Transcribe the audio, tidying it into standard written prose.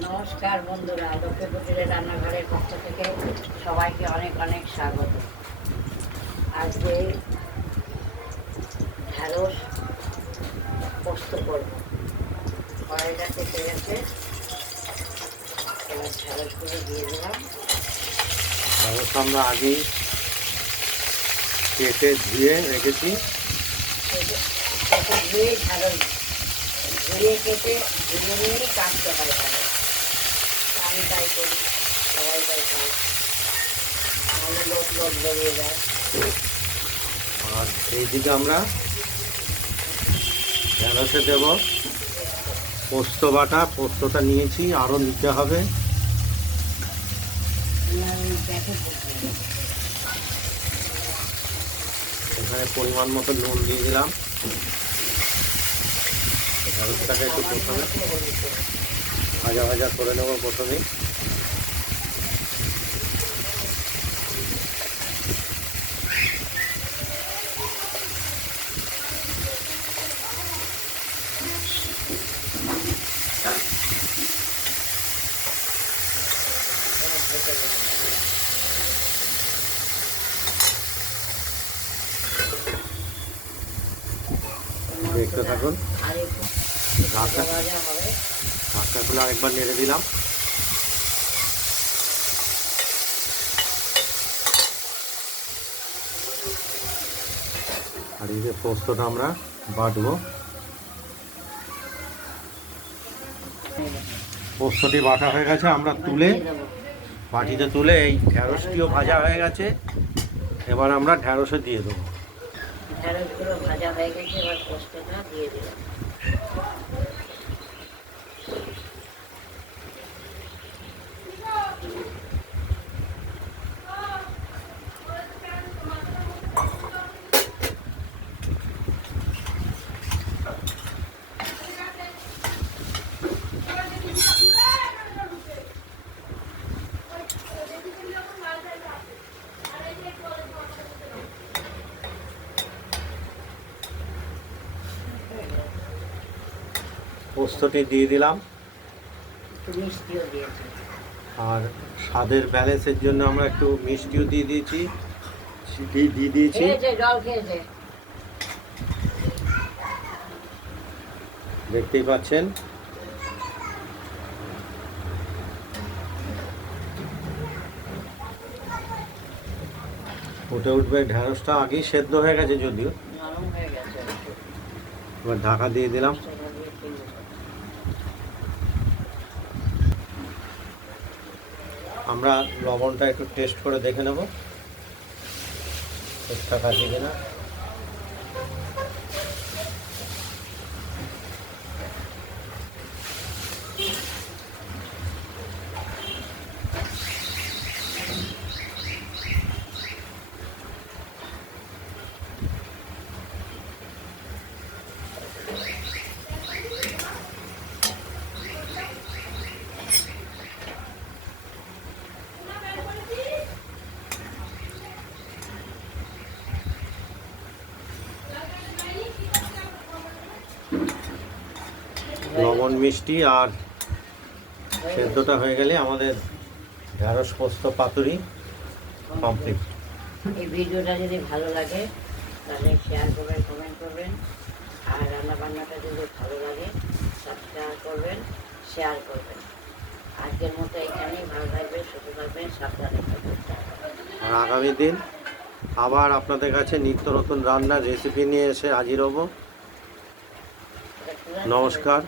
নমস্কার বন্ধুরা, লক্ষ্মী কুটিরের রান্নাঘরের পক্ষ থেকে সবাইকে অনেক অনেক স্বাগত। আজকে ঢ্যাঁড়স পোস্ত করব। কড়াইটা কেটে গেছে, এবার ঢ্যাঁড়সগুলো দিয়ে দিলাম। ঢ্যাঁড়স আমরা আগেই কেটে ধুয়ে রেখেছি। কেটে ধুয়ে ঢ্যাঁড়স ধুয়ে কেটে ধুয়ে নিয়েই কাটতে হয় ঢ্যাঁড়স। আমি তাই করি, সবাই তাই করে, নাহলে লোক বেরিয়ে যায়। আর এইদিকে আমরা ঢ্যাঁড়সে দেব পোস্ত বাটা। পোস্তটা নিয়েছি, আরও নিতে হবে। এখানে পরিমাণ মতো নুন দিয়ে দিলাম। ঢ্যাঁড়সটাকে একটু প্রথমে ভাজা ভাজা করে নেব। প্রথমেই দেখতে থাকুন। ঢাকনা খুলে আরেকবার নেড়ে দিলাম। আর এই যে পোস্তটা আমরা বাটবো। পোস্তটি বাটা হয়ে গেছে, আমরা তুলে বাটিতে তুলে এই ঢ্যাঁড়সটিও ভাজা হয়ে গেছে। এবার আমরা ঢ্যাঁড়সে দিয়ে দেবো। ঢ্যাঁড়সগুলো ভাজা হয়ে গেছে, এবার পোস্তটা দিয়ে দিলাম। পোস্তটি দিয়ে দিলাম। মিষ্টিও দিয়েছি। আর স্বাদের ব্যালেন্সের জন্য আমরা একটু মিষ্টিও দিয়ে দিয়েছি। জল খেয়েছে। দেখতেই পাচ্ছেন। ফুটে উঠবে। ঢ্যাঁড়সটা আগেই সেদ্ধ হয়ে গেছে, যদিও নরম হয়ে গেছে। এবার ঢাকা দিয়ে দিলাম। আমরা লবণটা একটু টেস্ট করে দেখে নেব ঠিকঠাক আছে কিনা। লবণ, মিষ্টি আর সেদ্ধটা হয়ে গেলে আমাদের ঢ্যাঁড়স পোস্ত পাতুরি কমপ্লিট। এই ভিডিওটা যদি ভালো লাগে তাহলে শেয়ার করবেন, কমেন্ট করবেন। আর রান্নাবান্নাটা যদি ভালো লাগে সাবস্ক্রাইব করবেন, শেয়ার করবেন। আজকের মতো এখানেই। ভালো থাকবেন, সুস্থ থাকবেন, সাবধানে থাকবেন। আর আগামী দিন আবার আপনাদের কাছে নিত্য নতুন রান্নার রেসিপি নিয়ে এসে হাজির হব। নমস্কার।